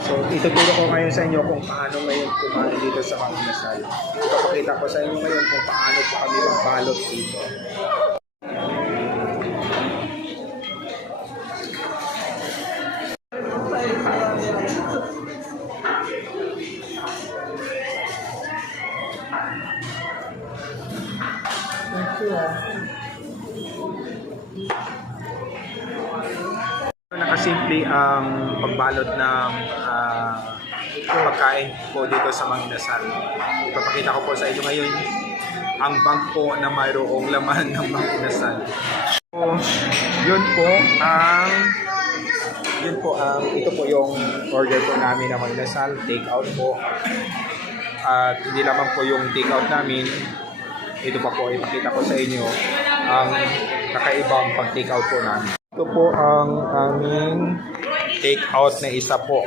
So, ituturo ko ngayon sa inyo kung paano ngayon kumain dito sa Mang Inasal. Ipapakita ko sa inyo ngayon kung paano po kami magbalot dito. Nakasimple ang pagbalot ng pagkain po dito sa Mang Inasal. Ipapakita ko po sa inyo ngayon ang bag po na mayroong laman ng Mang Inasal. So, ito po yung order po namin ng Mang Inasal, take out po. At hindi lamang po yung take out namin, ito pa po ipakita ko sa inyo ang kakaibang pag take out po namin. Ito po ang aming take out na isa po.